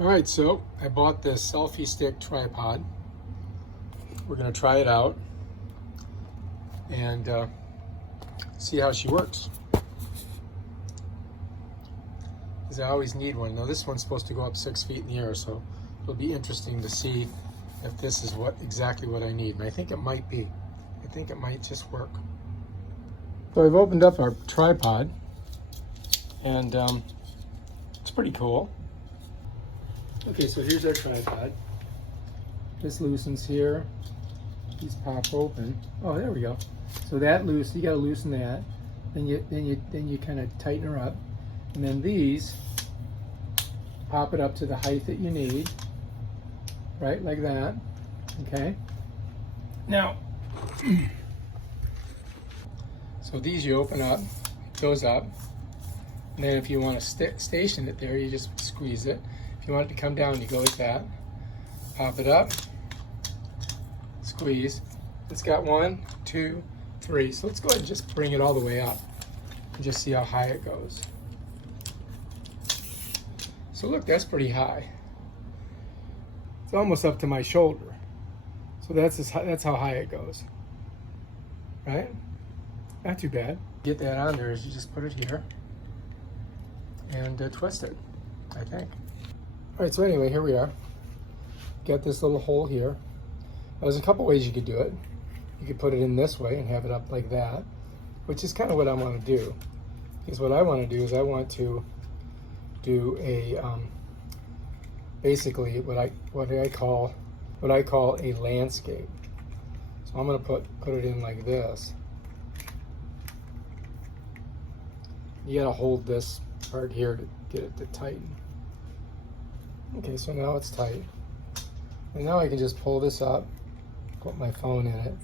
Alright, so I bought this selfie stick tripod. We're going to try it out and see how she works. Because I always need one. Now this one's supposed to go up 6 feet in the air, so it'll be interesting to see if this is exactly what I need. And I think it might be. I think it might just work. So I've opened up our tripod, and it's pretty cool. Okay, so here's our tripod. This loosens here. These pop open. Oh, there we go. So that loose, you gotta loosen that. Then you kind of tighten her up, and then these pop it up to the height that you need, right, like that. Okay. Now, so these you open up, it goes up, and then if you want to station it there, you just squeeze it. If you want it to come down, you go like that. Pop it up, squeeze. It's got 1, 2, 3. So let's go ahead and just bring it all the way up and just see how high it goes. So look, that's pretty high. It's almost up to my shoulder. So that's how high it goes, right? Not too bad. Get that on there is you just put it here and twist it, I think. All right, so anyway, here we are. Got this little hole here. There's a couple ways you could do it. You could put it in this way and have it up like that, which is kind of what I want to do. Because what I want to do is I want to do a basically what I call a landscape. So I'm going to put it in like this. You got to hold this part here to get it to tighten. Okay, so now it's tight. And now I can just pull this up, put my phone in it,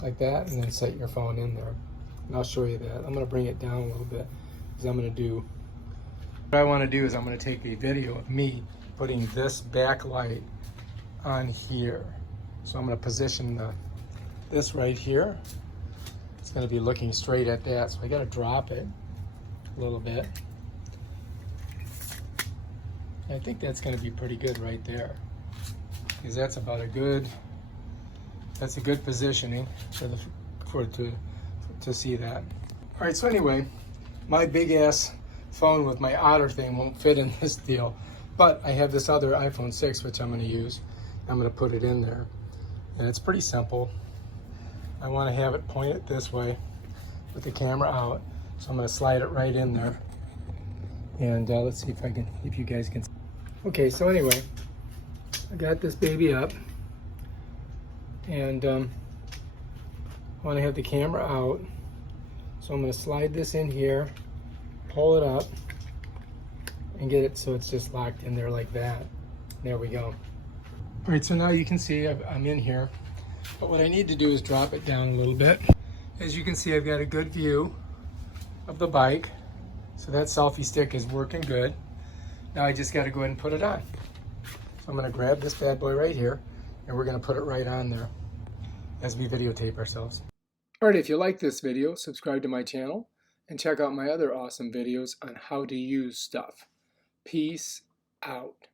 like that, and then set your phone in there. And I'll show you that. I'm going to bring it down a little bit, because I'm going to do, what I want to do is I'm going to take a video of me putting this backlight on here. So I'm going to position this right here. It's going to be looking straight at that, so I got to drop it a little bit. I think that's going to be pretty good right there, because that's about a good positioning to see that. All right, so anyway, my big ass phone with my Otter thing won't fit in this deal, but I have this other iPhone 6 which I'm going to use. I'm going to put it in there, and it's pretty simple. I want to have it pointed this way with the camera out, so I'm going to slide it right in there. And let's see if you guys can. Okay, so anyway, I got this baby up, and I want to have the camera out, so I'm going to slide this in here, pull it up, and get it so it's just locked in there like that. There we go. All right, so now you can see I'm in here, but what I need to do is drop it down a little bit. As you can see, I've got a good view of the bike, so that selfie stick is working good. Now I just got to go ahead and put it on. So I'm going to grab this bad boy right here, and we're going to put it right on there as we videotape ourselves. All right, if you like this video, subscribe to my channel and check out my other awesome videos on how to use stuff. Peace out.